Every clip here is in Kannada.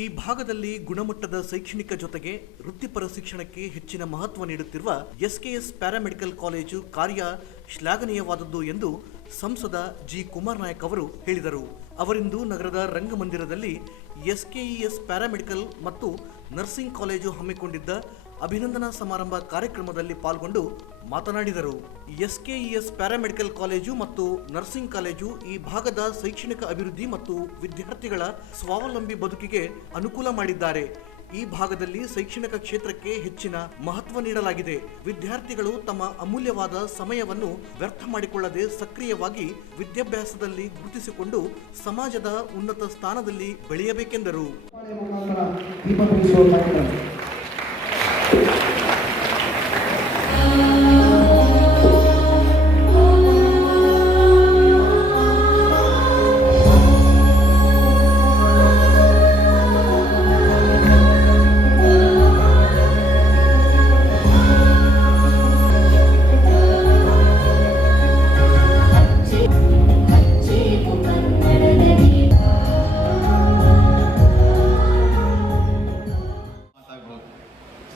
ಈ ಭಾಗದಲ್ಲಿ ಗುಣಮಟ್ಟದ ಶೈಕ್ಷಣಿಕ ಜೊತೆಗೆ ವೃತ್ತಿಪರ ಶಿಕ್ಷಣಕ್ಕೆ ಹೆಚ್ಚಿನ ಮಹತ್ವ ನೀಡುತ್ತಿರುವ ಎಸ್ಕೆಎಸ್ ಪ್ಯಾರಾಮೆಡಿಕಲ್ ಕಾಲೇಜು ಕಾರ್ಯ ಶ್ಲಾಘನೀಯವಾದದ್ದು ಎಂದು ಸಂಸದ ಜಿ ಕುಮಾರ್ ನಾಯಕ್ ಅವರು ಹೇಳಿದರು. ಅವರಿಂದು ನಗರದ ರಂಗಮಂದಿರದಲ್ಲಿ ಎಸ್ಕೆಇಎಸ್ ಪ್ಯಾರಾಮೆಡಿಕಲ್ ಮತ್ತು ನರ್ಸಿಂಗ್ ಕಾಲೇಜು ಹಮ್ಮಿಕೊಂಡಿದ್ದ ಅಭಿನಂದನಾ ಸಮಾರಂಭ ಕಾರ್ಯಕ್ರಮದಲ್ಲಿ ಪಾಲ್ಗೊಂಡು ಮಾತನಾಡಿದರು. ಎಸ್ಕೆಇಎಸ್ ಪ್ಯಾರಾಮೆಡಿಕಲ್ ಕಾಲೇಜು ಮತ್ತು ನರ್ಸಿಂಗ್ ಕಾಲೇಜು ಈ ಭಾಗದ ಶೈಕ್ಷಣಿಕ ಅಭಿವೃದ್ಧಿ ಮತ್ತು ವಿದ್ಯಾರ್ಥಿಗಳ ಸ್ವಾವಲಂಬಿ ಬದುಕಿಗೆ ಅನುಕೂಲ ಮಾಡಿದ್ದಾರೆ. ಈ ಭಾಗದಲ್ಲಿ ಶೈಕ್ಷಣಿಕ ಕ್ಷೇತ್ರಕ್ಕೆ ಹೆಚ್ಚಿನ ಮಹತ್ವ ನೀಡಲಾಗಿದೆ. ವಿದ್ಯಾರ್ಥಿಗಳು ತಮ್ಮ ಅಮೂಲ್ಯವಾದ ಸಮಯವನ್ನು ವ್ಯರ್ಥ ಮಾಡಿಕೊಳ್ಳದೆ ಸಕ್ರಿಯವಾಗಿ ವಿದ್ಯಾಭ್ಯಾಸದಲ್ಲಿ ಗುರುತಿಸಿಕೊಂಡು ಸಮಾಜದ ಉನ್ನತ ಸ್ಥಾನದಲ್ಲಿ ಬೆಳೆಯಬೇಕೆಂದರು.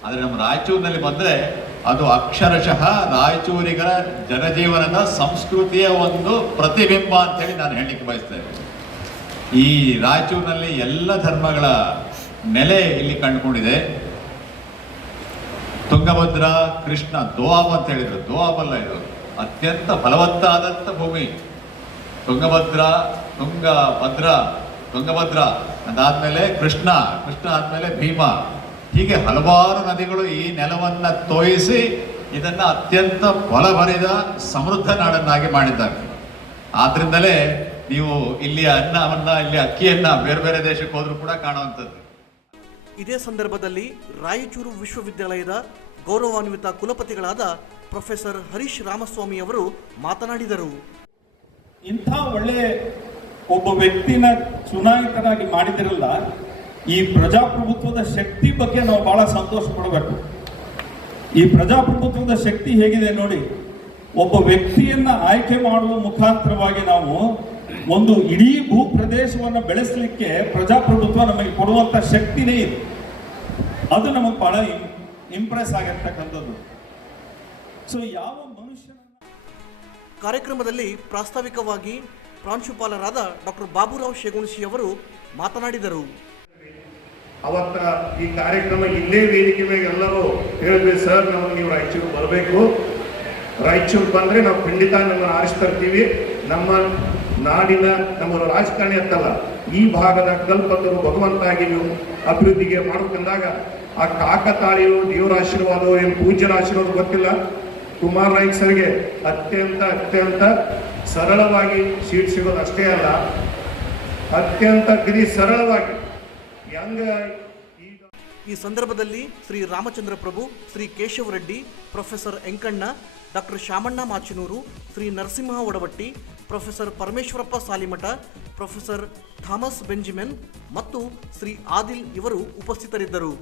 ಆದರೆ ನಮ್ಮ ರಾಯಚೂರಿನಲ್ಲಿ ಬಂದರೆ ಅದು ಅಕ್ಷರಶಃ ರಾಯಚೂರಿಗರ ಜನಜೀವನದ ಸಂಸ್ಕೃತಿಯ ಒಂದು ಪ್ರತಿಬಿಂಬ ಅಂತೇಳಿ ನಾನು ಹೇಳಲಿಕ್ಕೆ ಬಯಸ್ತೇನೆ. ಈ ರಾಯಚೂರಿನಲ್ಲಿ ಎಲ್ಲ ಧರ್ಮಗಳ ನೆಲೆ ಇಲ್ಲಿ ಕಂಡುಕೊಂಡಿದೆ. ತುಂಗಭದ್ರಾ ಕೃಷ್ಣ ದೋಆಬ್ ಅಂತ ಹೇಳಿದ್ರು. ದೋಆಬ್ ಅಲ್ಲ, ಇದು ಅತ್ಯಂತ ಫಲವತ್ತಾದಂಥ ಭೂಮಿ. ತುಂಗಭದ್ರಾ ಅದಾದ್ಮೇಲೆ ಕೃಷ್ಣ ಆದ್ಮೇಲೆ ಭೀಮಾ, ಹೀಗೆ ಹಲವಾರು ನದಿಗಳು ಈ ನೆಲವನ್ನ ತೋಯಿಸಿ ಇದನ್ನ ಅತ್ಯಂತ ಫಲಭರಿತ ಸಮೃದ್ಧ ನಾಡನ್ನಾಗಿ ಮಾಡಿದ್ದಾರೆ. ಆದ್ರಿಂದಲೇ ನೀವು ಇಲ್ಲಿ ಅಕ್ಕಿಯನ್ನ ಬೇರೆ ಬೇರೆ ದೇಶಕ್ಕೆ ಹೋದ್ರೂ ಕೂಡ ಕಾಣುವಂಥದ್ದು. ಇದೇ ಸಂದರ್ಭದಲ್ಲಿ ರಾಯಚೂರು ವಿಶ್ವವಿದ್ಯಾಲಯದ ಗೌರವಾನ್ವಿತ ಕುಲಪತಿಗಳಾದ ಪ್ರೊಫೆಸರ್ ಹರೀಶ್ ರಾಮಸ್ವಾಮಿ ಅವರು ಮಾತನಾಡಿದರು. ಇಂಥ ಒಳ್ಳೆ ಒಬ್ಬ ವ್ಯಕ್ತಿನ ಚುನಾಯಿತರಾಗಿ ಮಾಡಿದಿರಲ್ಲ, ಈ ಪ್ರಜಾಪ್ರಭುತ್ವದ ಶಕ್ತಿ ಬಗ್ಗೆ ನಾವು ಬಹಳ ಸಂತೋಷ ಪಡಬೇಕು. ಈ ಪ್ರಜಾಪ್ರಭುತ್ವದ ಶಕ್ತಿ ಹೇಗಿದೆ ನೋಡಿ. ಒಬ್ಬ ವ್ಯಕ್ತಿಯನ್ನ ಆಯ್ಕೆ ಮಾಡುವ ಮುಖಾಂತರವಾಗಿ ನಾವು ಒಂದು ಇಡೀ ಭೂ ಪ್ರದೇಶವನ್ನು ಬೆಳೆಸಲಿಕ್ಕೆ ಪ್ರಜಾಪ್ರಭುತ್ವ ನಮಗೆ ಕೊಡುವಂತ ಶಕ್ತಿನೇ ಇದೆ. ಅದು ನಮಗೆ ಬಹಳ ಇಂಪ್ರೆಸ್ ಆಗಿರ್ತಕ್ಕಂಥದ್ದು. ಸೊ ಯಾವ ಮನುಷ್ಯನ ಕಾರ್ಯಕ್ರಮದಲ್ಲಿ ಪ್ರಾಸ್ತಾವಿಕವಾಗಿ ಪ್ರಾಂಶುಪಾಲರಾದ ಡಾಕ್ಟರ್ ಬಾಬುರಾವ್ ಶೇಗುಣಶಿ ಅವರು ಮಾತನಾಡಿದರು. ಅವತ್ತ ಈ ಕಾರ್ಯಕ್ರಮ ಇಲ್ಲೇ ವೇದಿಕೆ ಮೇಲೆ ಎಲ್ಲರೂ ಹೇಳಿದ್ವಿ, ಸರ್ ನೀವು ರಾಯಚೂರು ಬರಬೇಕು, ರಾಯಚೂರು ಬಂದರೆ ನಾವು ಖಂಡಿತ ನಮ್ಮನ್ನು ಆರಿಸ್ತಾ ಇರ್ತೀವಿ. ನಮ್ಮ ನಾಡಿನ ನಮ್ಮ ರಾಜಕಾರಣಿ ಅಂತಲ್ಲ, ಈ ಭಾಗದ ಕಲ್ಪತರು ಭಗವಂತಾಗಿ ನೀವು ಅಭಿವೃದ್ಧಿಗೆ ಮಾಡೋಕಂದಾಗ ಆ ಕಾಕತಾಳಿಯು ದೇವರ ಆಶೀರ್ವಾದ ಏನು ಪೂಜ್ಯರ ಆಶೀರ್ವಾದ ಗೊತ್ತಿಲ್ಲ. ಕುಮಾರ್ ನಾಯ್ಕ್ ಸರ್ಗೆ ಅತ್ಯಂತ ಸರಳವಾಗಿ ಸೀಟ್ ಸಿಗೋದು ಅಷ್ಟೇ ಅಲ್ಲ, ಅತ್ಯಂತ ಸರಳವಾಗಿ ಈ ಸಂದರ್ಭದಲ್ಲಿ Shri Ramachandra Prabhu, Shri Keshava Reddy, professor Enkanna, doctor Shamanna Machinuru, Shri Narasimha Odavatti, professor Parameshwarappa Salimath, professor Thomas Benjamin ಮತ್ತು ಶ್ರೀ ಆದಿಲ್ ಇವರು ಉಪಸ್ಥಿತರಿದ್ದರು.